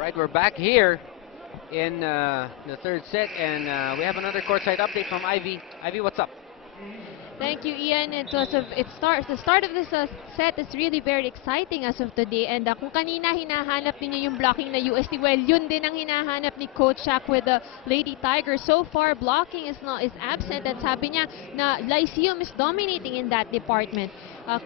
Alright, we're back here in the third set, and we have another courtside update from Ivy. Ivy, what's up? Thank you, Ian. The start of this set is really very exciting as of today. And kung kanina hinahanap niyo yung blocking na UST, well, yun din ang hinahanap ni Coach Shaq with the Lady Tigers. So far, blocking is absent. At sabi niya na Lyceum is dominating in that department.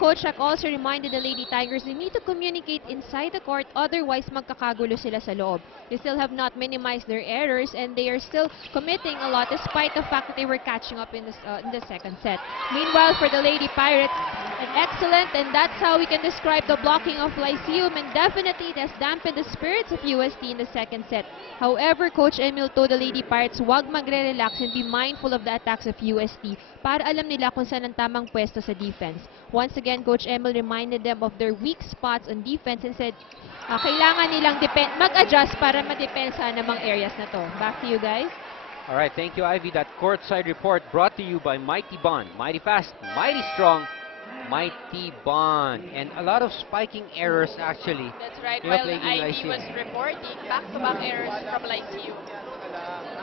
Coach Shaq also reminded the Lady Tigers they need to communicate inside the court, otherwise magkakagulo sila sa loob. They still have not minimized their errors, and they are still committing a lot despite the fact that they were catching up in the second set. Meanwhile, for the Lady Pirates, an excellent, and that's how we can describe the blocking of Lyceum, and definitely it has dampened the spirits of UST in the second set. However, Coach Emil told the Lady Pirates wag magre-relax and be mindful of the attacks of UST para alam nila kung saan ang tamang pwesto sa defense. Once again, Coach Emil reminded them of their weak spots on defense and said kailangan nilang mag-adjust para madepensa namang areas na to. Back to you guys. All right, thank you, Ivy. That courtside report brought to you by Mighty Bond. Mighty fast, mighty strong, Mighty Bond. And a lot of spiking errors, actually. That's right. While Ivy was reporting, back-to-back errors from Lyceum.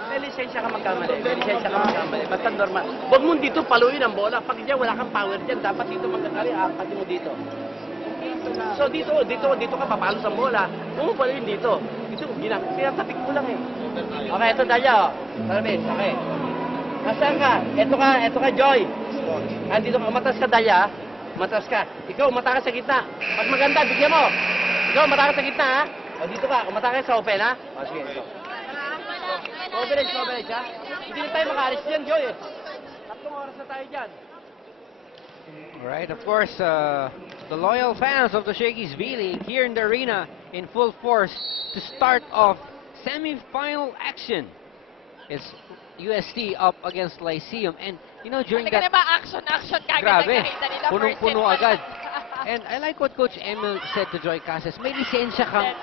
May lisensya ka magkamali. May lisensya ka magkamali. Basta normal. Huwag mo dito paluin ang bola. Pag diyan wala kang power dyan, dapat dito magkakali. Pati mo dito. So dito ka papalo sa bola. Huwag mo paluin dito. Dito, pinatapik mo lang eh. Okay, ito Daya. Salamin, okay. Nasaan ka? Ito ka, Joy. Andito ka, umatas ka Daya. Umatas ka. Ikaw, umata ka sa gitna. Pag maganda, bigyan mo. Ikaw, umata ka sa gitna ha. O dito ka, umata ka sa open ha. O sige, ito. Coverage ha. Hindi na tayo makaalis dyan, Joy. 3 oras na tayo dyan. Alright, of course, the loyal fans of the Shakey's V-League here in the arena in full force to start off semi-final action. It's UST up against Lyceum, and you know, during that... action kagad Grabe, punong-puno agad. And I like what Coach Emil said to Joy Casas, may lisensya kang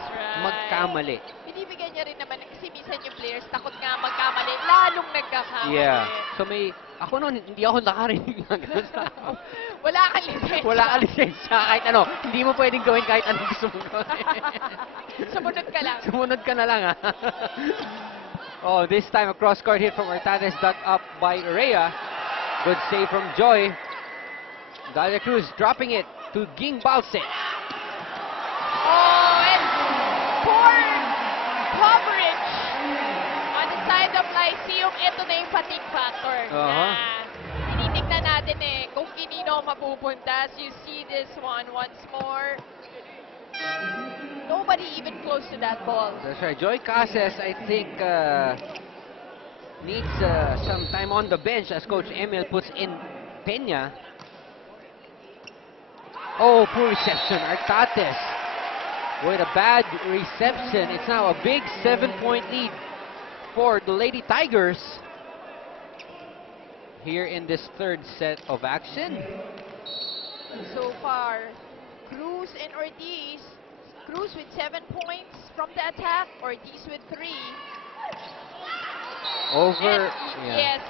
magkamali. Binibigyan niya rin naman kasi minsan yung players takot nga magkamali, lalong nagkakamali. Yeah. So ako noon, hindi ako nakarinig ng ganun sa Wala kang lisensya. Wala kang lisensya. Kahit ano, hindi mo pwedeng gawin kahit anong gusto mo gawin. Sumunod ka lang. Sumunod ka na lang, ha? Oh, this time a cross-court hit from Ortades, dug up by Rhea. Good save from Joy. Dalia Cruz dropping it to Ging Balse. Oh, and poor coverage on the side of Lyceum. Ito na yung fatigue factor. Tinitignan natin kung kinino mapupunta. As you see this one once more. Nobody even close to that ball. That's right. Joy Casas, I think, needs some time on the bench as Coach Emil puts in Peña. Oh, poor reception. Artates with a bad reception. It's now a big 7-point lead for the Lady Tigers here in this third set of action. So far, Cruz and Ortiz. Cruz with 7 points from the attack. Ortiz with 3. Over. Yes.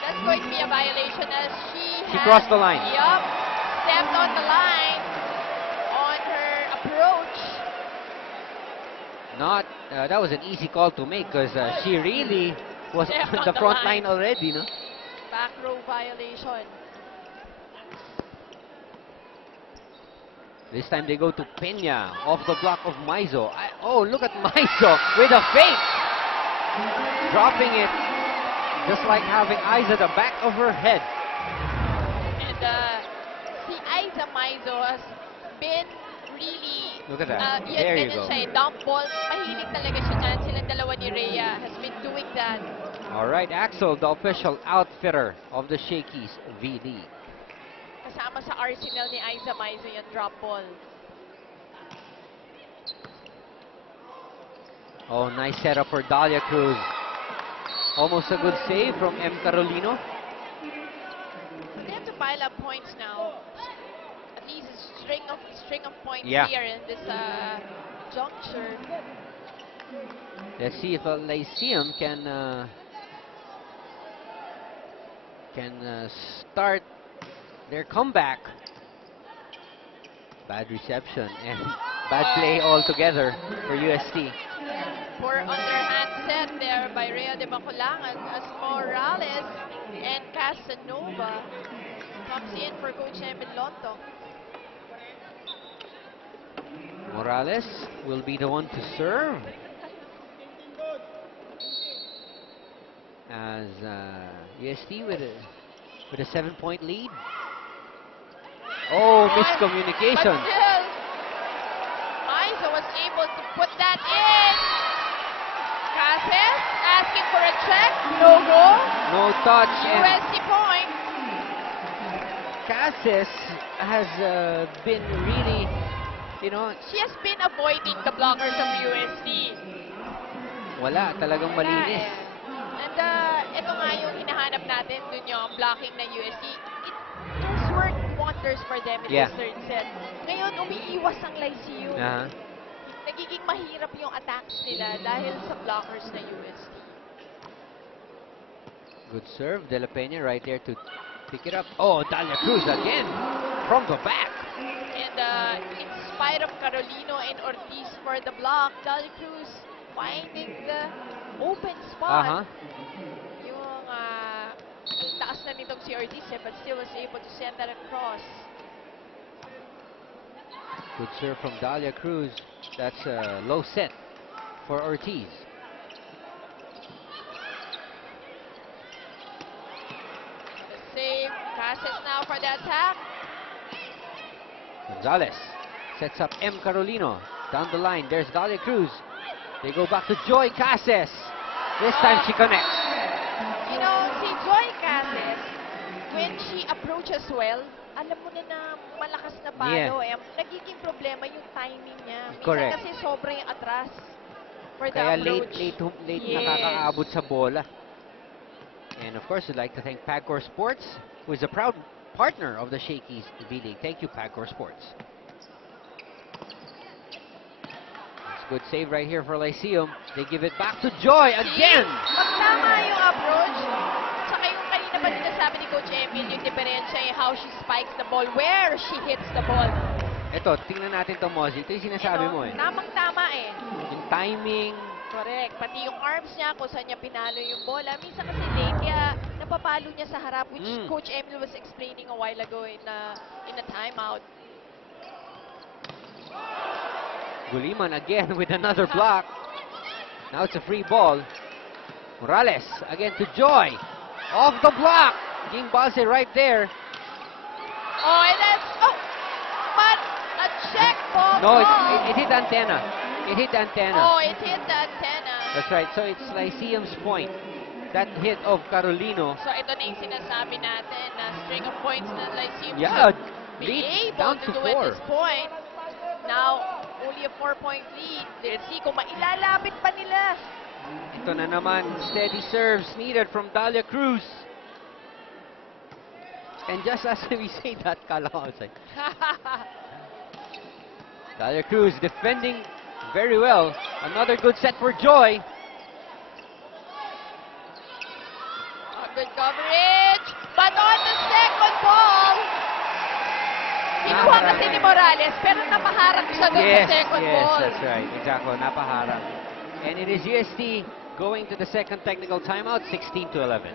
That's going to be a violation as she crossed the line. Yup. Stepped on the line on her approach. That was an easy call to make because she really was on the front line already, no? Back row violation. This time they go to Peña off the block of Maizo. Oh, look at Maizo with a fake. Dropping it just like having eyes at the back of her head. And si Aiza Maizo has been really... Look at that. There you go. Siya, dump ball. Mahilig talaga siya dyan. Silang dalawa ni Rhea has been doing that. All right, Axel, the official outfitter of the Shakey's V-League. Kasama sa arsenal ni Aiza Maizo yung drop ball. Oh, nice setup for Dalia Cruz. Almost a good save from M. Carolino. They have to pile up points now. At least a string of points here in this juncture. Let's see if Lyceum can start their comeback. Bad reception and bad play altogether for UST. Poor underhand set there by Rhea de Baculangan as Morales and Casanova comes in for Coach Emil Lonto. Morales will be the one to serve. As UST with a 7-point lead. Oh, miscommunication. But still, Aiza was able to put that in. Cases asking for a check. No go. No touch. And UST point. Cases has been really, you know, She has been avoiding the blockers of UST. wala talagang malinis. And ito nga yung hinahanap natin, dun yung blocking ng UST. It has worked wonders for them in Yeah. this third set. Ngayon, umiiwas ang Lyceum. Uh-huh. Nagiging mahirap yung attacks nila dahil sa blockers ng UST. Good serve, De La Peña right there to pick it up. Oh, Dalia Cruz again from the back. And in spite of Carolino and Ortiz for the block, Dalia Cruz finding the open spot. Yung taas na nitong si Ortiz but still was able to send that across. Good serve from Dalia Cruz. That's a low set for Ortiz. The save, Cases now for the attack. Gonzalez sets up M. Carolino. Down the line, there's Dalia Cruz. They go back to Joy Cases. This time she connects. You know, si Joy Cases, when she approaches well, alam mo na malakas na palo. Yeah. Nagiging problema yung timing niya. Minsan Correct. kasi sobrang atras for the Kaya approach. late Yes. nakakaabot sa bola. And of course, we'd like to thank Pagcor Sports, who is a proud partner of the Shakey's V-League. Thank you, Pagcor Sports. It's a good save right here for Lyceum. They give it back to Joy again. Pag tama yung approach, saka yung kanina ba sinasabi ni Coach Emil, yung diferensya yung how she spikes the ball, where she hits the ball. Ito, tingnan natin to, Mozzie. Ito yung sinasabi mo eh. Tamang-tama eh. Yung timing. Correct. Pati yung arms niya, kung saan niya pinalo yung bola. Minsan kasi late, kaya napapalo niya sa harap, which Coach Emil was explaining a while ago in a timeout. Guliman again with another block. Now it's a free ball. Morales again to Joy. Off the block. King Balse right there. Oh, and that's... Oh! But a check ball. No, it hit the antenna. It hit the antenna. Oh, it hit the antenna. That's right. So it's Lyceum's point. That hit of Carolino. So ito na yung sinasabi natin na string of points na Lyceum Yeah, should be lead able down to to do at 4. this point. Now, only a 4-point lead. Let's see kung mailalapit pa nila. Ito na naman. Steady serves needed from Dalia Cruz. And just as we say that, kala ko outside. Dalia Cruz defending very well. Another good set for Joy. Good coverage. But on the second ball, kinuha kasi ni Morales, pero napaharap siya doon sa second ball. That's right. Exactly. Napaharap. And it is UST going to the second technical timeout, 16-11.